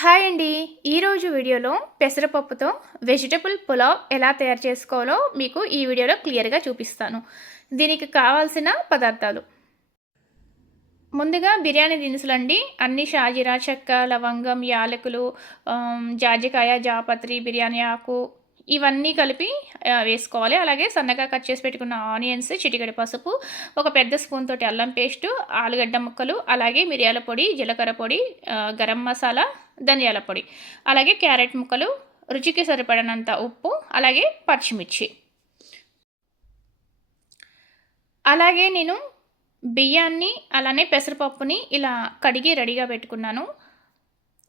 Hi అండి. ఈరోజు వీడియోలో పెసరపప్పుతో వెజిటబుల్ పులావ్ ఎలా తయారు చేసుకోవాలో మీకు ఈ వీడియోలో క్లియర్గా చూపిస్తాను. దీనికి కావాల్సిన పదార్థాలు. ముందుగా బిర్యానీ దినుసులు అండి అన్ని షాజీరా చెక్క లవంగం యాలకులు జాజికాయ జాపత్రి బిర్యానీ ఆకు ఇవన్నీ కలిపి వేసుకోవాలి. అలాగే సన్నగా కట్ చేసి పెట్టుకున్న ఆనియన్స్ చిటికెడు పసుపు ఒక పెద్ద స్పూన్ తోటి అల్లం పేస్టు ఆలుగడ్డ ముక్కలు అలాగే మిరియాల పొడి జీలకర్ర పొడి గరం మసాలా ధనియాల పొడి. అలాగే క్యారెట్ ముక్కలు రుచికి సరిపడినంత ఉప్పు అలాగే పచ్చిమిర్చి. అలాగే నేను బియ్యాన్ని అలానే పెసరపప్పుని ఇలా కడిగి రెడీగా పెట్టుకున్నాను.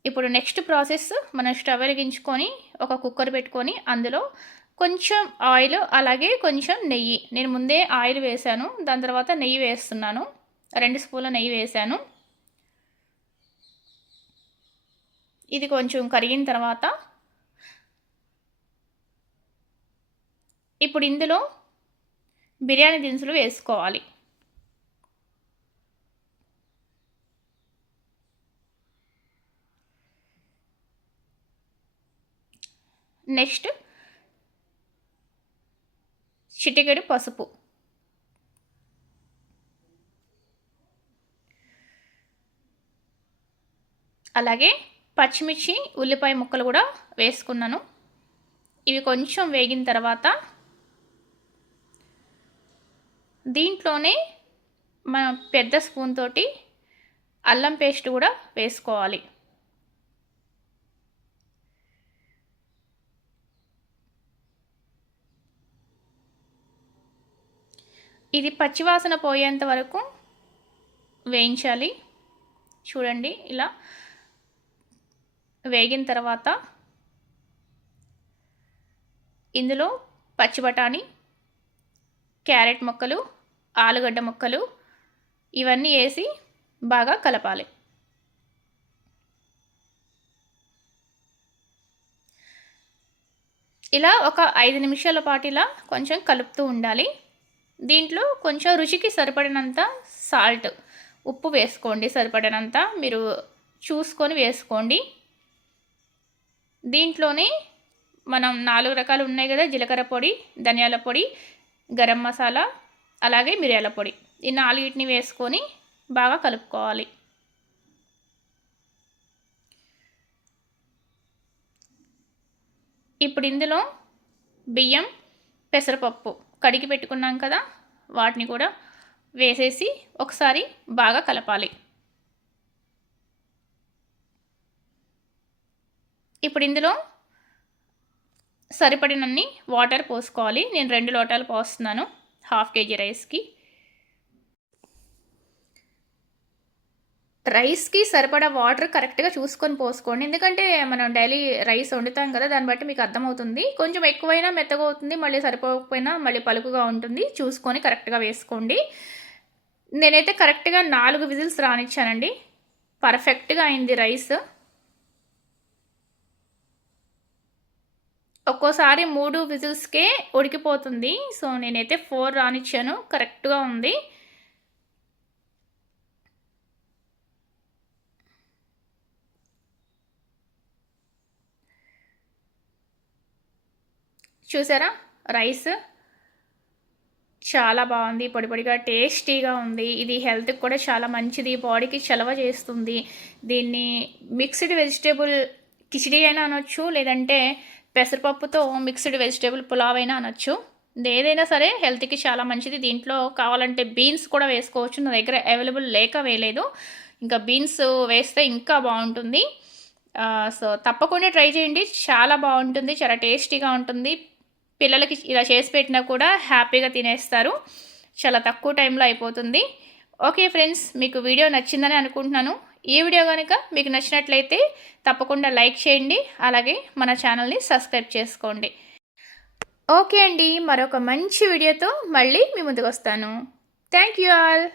ఇప్పుడు నెక్స్ట్ ప్రాసెస్ మనం స్టవ్ వెలిగించుకొని ఒక కుక్కర్ పెట్టుకొని అందులో కొంచెం ఆయిల్ అలాగే కొంచెం నెయ్యి. నేను ముందే ఆయిల్ వేశాను దాని తర్వాత నెయ్యి వేస్తున్నాను. రెండు స్పూన్ల నెయ్యి వేశాను. ఇది కొంచెం కరిగిన తర్వాత ఇప్పుడు ఇందులో బిర్యానీ దినుసులు వేసుకోవాలి. నెక్స్ట్ చిటికెడు పసుపు. అలాగే పచ్చిమిర్చి ఉల్లిపాయ ముక్కలు కూడా వేసుకున్నాను. ఇవి కొంచెం వేగిన తర్వాత దీంట్లోనే మన పెద్ద స్పూన్ తోటి అల్లం పేస్ట్ కూడా వేసుకోవాలి. ఇది పచ్చివాసన పోయేంత వరకు వేయించాలి. చూడండి ఇలా వేగిన తర్వాత ఇందులో పచ్చి బఠానీ క్యారెట్ ముక్కలు ఆలుగడ్డ ముక్కలు ఇవన్నీ వేసి బాగా కలపాలి. ఇలా ఒక ఐదు నిమిషాల పాటు ఇలా కొంచెం కలుపుతూ ఉండాలి. దీంట్లో కొంచెం రుచికి సరిపడినంత సాల్ట్ ఉప్పు వేసుకోండి సరిపడినంత మీరు చూసుకొని వేసుకోండి. దీంట్లోనే మనం నాలుగు రకాలు ఉన్నాయి కదా జీలకర్ర పొడి ధనియాల పొడి గరం మసాలా అలాగే మిరియాల పొడి. ఈ నాలుగిటిని వేసుకొని బాగా కలుపుకోవాలి. ఇప్పుడు ఇందులో బియ్యం పెసరపప్పు. కడిగి పెట్టుకున్నాం కదా వాటిని కూడా వేసేసి ఒకసారి బాగా కలపాలి. ఇప్పుడు ఇందులో సరిపడినన్ని వాటర్ పోసుకోవాలి. నేను రెండు లోటాలు పోస్తున్నాను హాఫ్ కేజీ రైస్కి. రైస్కి సరిపడా వాటర్ కరెక్ట్గా చూసుకొని పోసుకోండి. ఎందుకంటే మనం డైలీ రైస్ వండుతాం కదా దాన్ని బట్టి మీకు అర్థమవుతుంది. కొంచెం ఎక్కువైనా మెత్తగా అవుతుంది మళ్ళీ సరిపోకపోయినా మళ్ళీ పలుకుగా ఉంటుంది. చూసుకొని కరెక్ట్గా వేసుకోండి. నేనైతే కరెక్ట్గా నాలుగు విజిల్స్ రానిచ్చానండి. పర్ఫెక్ట్గా అయింది రైస్. ఒక్కోసారి మూడు విజిల్స్కే ఉడికిపోతుంది. సో నేనైతే ఫోర్ రానిచ్చాను. కరెక్ట్గా ఉంది. చూసారా? రైస్ చాలా బాగుంది. పొడి పొడిగా టేస్టీగా ఉంది. ఇది హెల్త్కి కూడా చాలా మంచిది. బాడీకి చలవ చేస్తుంది. దీన్ని మిక్స్డ్ వెజిటేబుల్ కిచిడి అయినా అనొచ్చు లేదంటే పెసరపప్పుతో మిక్స్డ్ వెజిటేబుల్ పులావ్ అయినా అనొచ్చు. ఏదైనా సరే హెల్త్కి చాలా మంచిది. దీంట్లో కావాలంటే బీన్స్ కూడా వేసుకోవచ్చు. నా దగ్గర అవైలబుల్ లేక వేయలేదు. ఇంకా బీన్స్ వేస్తే ఇంకా బాగుంటుంది. సో తప్పకుండా ట్రై చేయండి. చాలా బాగుంటుంది. చాలా టేస్టీగా ఉంటుంది. పిల్లలకి ఇలా చేసి పెట్టినా కూడా హ్యాపీగా తినేస్తారు. చాలా తక్కువ టైంలో అయిపోతుంది. ఓకే ఫ్రెండ్స్ మీకు వీడియో నచ్చిందని అనుకుంటున్నాను. ఈ వీడియో కనుక మీకు నచ్చినట్లయితే తప్పకుండా లైక్ చేయండి. అలాగే మన ఛానల్ని సబ్స్క్రైబ్ చేసుకోండి. ఓకే అండి మరొక మంచి వీడియోతో మళ్ళీ మీ ముందుకు వస్తాను. Thank you all.